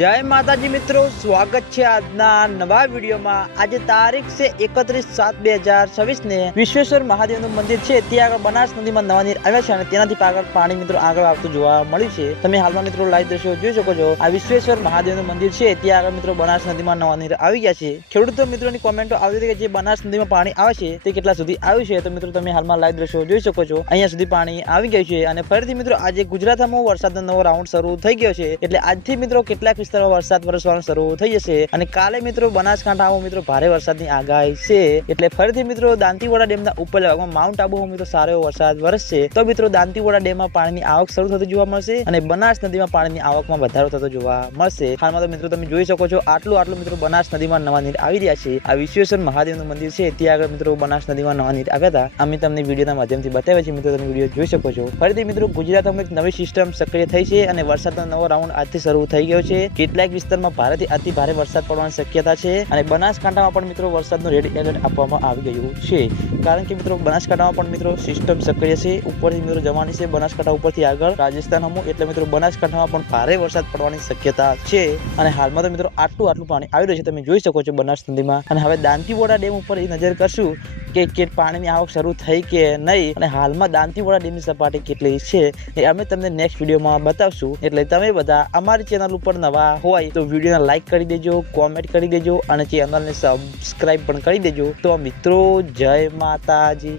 જય માતાજી મિત્રો, સ્વાગત છે આજના નવા વિડીયોમાં। આજે તારીખ છે 31/7/2026 ને વિશ્વેશ્વર મહાદેવનું મંદિર છે ત્યાં આગળ બનાસ નદીમાં નવા નીર આવ્યા છે અને તેનાથી આગળ પાણી મિત્રો આગળ આવતું જોવા મળ્યું છે। તમે હાલમાં મિત્રો લાઈવ દ્રશ્યો જોઈ શકો છો। આ વિશ્વેશ્વર મહાદેવનું મંદિર છે ત્યાં આગળ મિત્રો બનાસ નદીમાં નવા નીર આવી ગયા છે। ખેડૂતો મિત્રોની કોમેન્ટો આવી હતી કે જે બનાસ નદીમાં પાણી આવે છે તે કેટલા સુધી આવ્યું છે, તો મિત્રો તમે હાલમાં લાઈવ દ્રશ્યો જોઈ શકો છો। અહીંયા સુધી પાણી આવી ગયું છે અને ફરીથી મિત્રો આજે ગુજરાતમાં વરસાદનો નવો રાઉન્ડ શરૂ થઈ ગયો છે, એટલે આજથી મિત્રો કેટલાક વિસ્તારમાં વરસાદ વરસવાનું શરૂ થઈ જશે અને કાલે મિત્રો બનાસકાંઠામાં મિત્રો ભારે વરસાદની આગાહી છે। એટલે ફરીથી મિત્રો દાંતીવાડા ડેમના ઉપરના ભાગમાં માઉન્ટ આબુમાં મિત્રો સારો એવો વરસાદ વરસશે, તો મિત્રો દાંતીવાડા ડેમમાં પાણીની આવક શરૂ થતી જોવા મળશે અને બનાસ નદીમાં પાણીની આવકમાં વધારો થતો જોવા મળશે। હાલમાં તો મિત્રો તમે જોઈ શકો છો આટલું મિત્રો બનાસ નદીમાં નવા નીર આવી રહ્યા છે। આ વિશ્વેશ્વર મહાદેવનું મંદિર છે ત્યાં આગળ મિત્રો બનાસ નદીમાં નવા નીર આવ્યા હતા, અમે તમને વિડીયોના માધ્યમથી બતાવ્યા છે। મિત્રો તમે વિડીયો જોઈ શકો છો। ફરીથી મિત્રો ગુજરાતમાં એક નવી સિસ્ટમ સક્રિય થઈ છે અને વરસાદનો નવો રાઉન્ડ આજથી શરૂ થઈ ગયો છે। કેટલાક વિસ્તારમાં ભારેથી અતિ ભારે વરસાદ પડવાની શક્યતા છે અને બનાસકાંઠામાં પણ મિત્રો વરસાદનું રેડ એલર્ટ આપવામાં આવી ગયું છે, કારણ કે મિત્રો બનાસકાંઠામાં પણ મિત્રો સિસ્ટમ સક્રિય છે, ઉપરથી મિત્રો જવાની છે બનાસકાંઠા ઉપરથી આગળ રાજસ્થાન હમું, એટલે મિત્રો બનાસકાંઠામાં પણ ભારે વરસાદ પડવાની શક્યતા છે। અને હાલમાં તો મિત્રો આટલું પાણી આવી રહ્યું છે, તમે જોઈ શકો છો બનાસ નદીમાં। અને હવે દાંતીવાડા ડેમ ઉપર નજર કરશું કે પાણીની આવક શરૂ થઈ કે નહીં અને હાલમાં દાંતીવાડા ડેમની સપાટી કેટલી છે એ અમે તમને નેક્સ્ટ વિડીયોમાં બતાવશું। એટલે તમે બધા અમારી ચેનલ ઉપર નવા હોય તો વિડીયોને લાઈક કરી દેજો, કોમેન્ટ કરી દેજો અને ચેનલને સબસ્ક્રાઈબ પણ કરી દેજો। તો મિત્રો જય માતાજી।